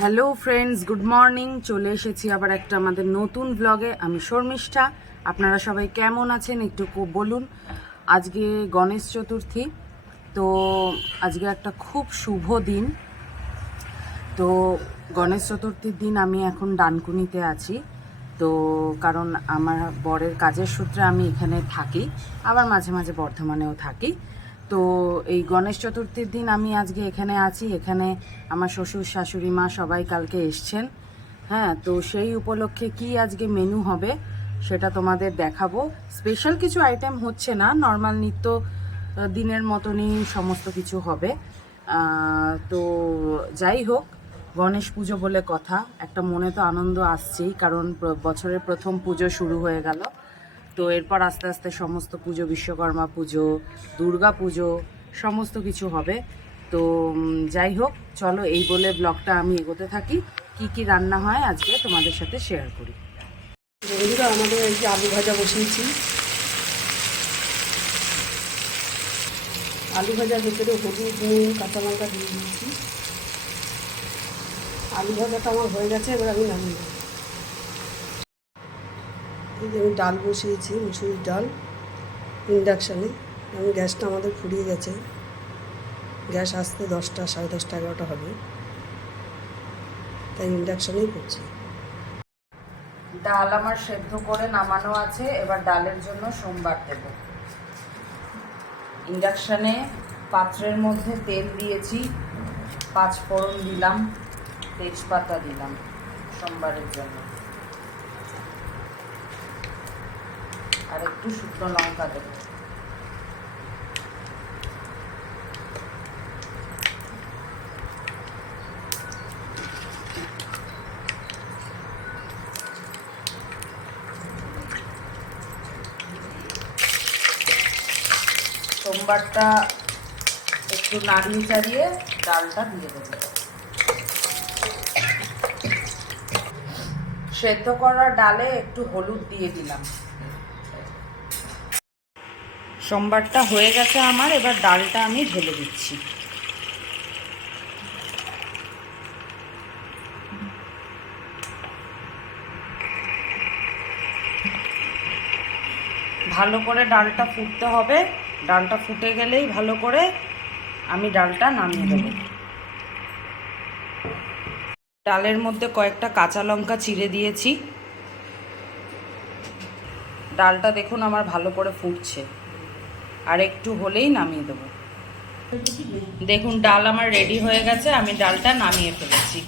Hello friends, good morning. চলে এসেছি আবার একটা আমাদের নতুন ব্লগে। আমি শর্মিষ্ঠা। আপনারা সবাই কেমন আছেন একটু বলুন। আজকে গণেশ চতুর্থী, তো আজকে একটা খুব শুভ দিন। তো গণেশ চতুর্থীর দিন আমি এখন ডানকুনিতে আছি। তো কারণ আমার বরের কাজের সূত্রে আমি এখানে থাকি, আবার মাঝে মাঝে বর্ধমানেও থাকি। তো এই গণেশ চতুর্থীর দিন আমি আজকে এখানে আছি। এখানে আমার শ্বশুর শাশুড়ি মা সবাই কালকে এসছেন। হ্যাঁ, তো সেই উপলক্ষে কি আজকে মেনু হবে সেটা তোমাদের দেখাবো। স্পেশাল কিছু আইটেম হচ্ছে না, নর্মাল নিত্য দিনের মতনই সমস্ত কিছু হবে। তো যাই হোক, গণেশ পুজো বলে কথা, একটা মনে তো আনন্দ আসছেই, কারণ বছরের প্রথম পুজো শুরু হয়ে গেল। তো এরপর আস্তে আস্তে সমস্ত পুজো, বিশ্বকর্মা পুজো, দুর্গা পুজো, সমস্ত কিছু হবে। তো যাই হোক, চলো এই বলে ব্লগটা আমি এগোতে থাকি। কি কি রান্না হয় আজকে তোমাদের সাথে শেয়ার করি। বন্ধুরা, আমাদের এই যে আলু ভাজা বসিয়েছি। আলু ভাজার ভেতরে হলুদ, নুন, কাঁচা লঙ্কা দিয়ে দিয়েছি। আলু ভাজাটা আমার হয়ে গেছে, এবার আমি নামিয়ে দেবো। এই যে আমি ডাল বসিয়েছি, মুসুরির ডাল, ইন্ডাকশানে। এবং গ্যাসটা আমাদের ফুরিয়ে গেছে। গ্যাস আসতে 10টা, সাড়ে 10টা, 11টা হবে, তাই ইন্ডাকশানেই করছি। ডাল আমার সেদ্ধ করে নামানো আছে, এবার ডালের জন্য সোমবার দেব। ইন্ডাকশানে পাত্রের মধ্যে তেল দিয়েছি, 5 ফোড়ন দিলাম, তেজপাতা দিলাম সোমবারের জন্য, আর একটু শুকনো লঙ্কা দেব। সোমবারটা একটু নাড়িয়ে চাড়িয়ে ডালটা দিয়ে দেবো। সেদ্ধ করা ডালে একটু হলুদ দিয়ে দিলাম। সোমবারটা হয়ে গেছে আমার, এবার ডালটা আমি ঢেলে দিচ্ছি। ভালো করে ডালটা ফুটতে হবে। ডালটা ফুটে গেলেই ভালো করে আমি ডালটা নামিয়ে দেবো। ডালের মধ্যে কয়েকটা কাঁচা লঙ্কা চিড়ে দিয়েছি। ডালটা দেখুন আমার ভালো করে ফুটছে, আর একটু হলেই নামিয়ে দেবো। দেখুন ডাল আমার রেডি হয়ে গেছে, আমি ডালটা নামিয়ে ফেলেছি।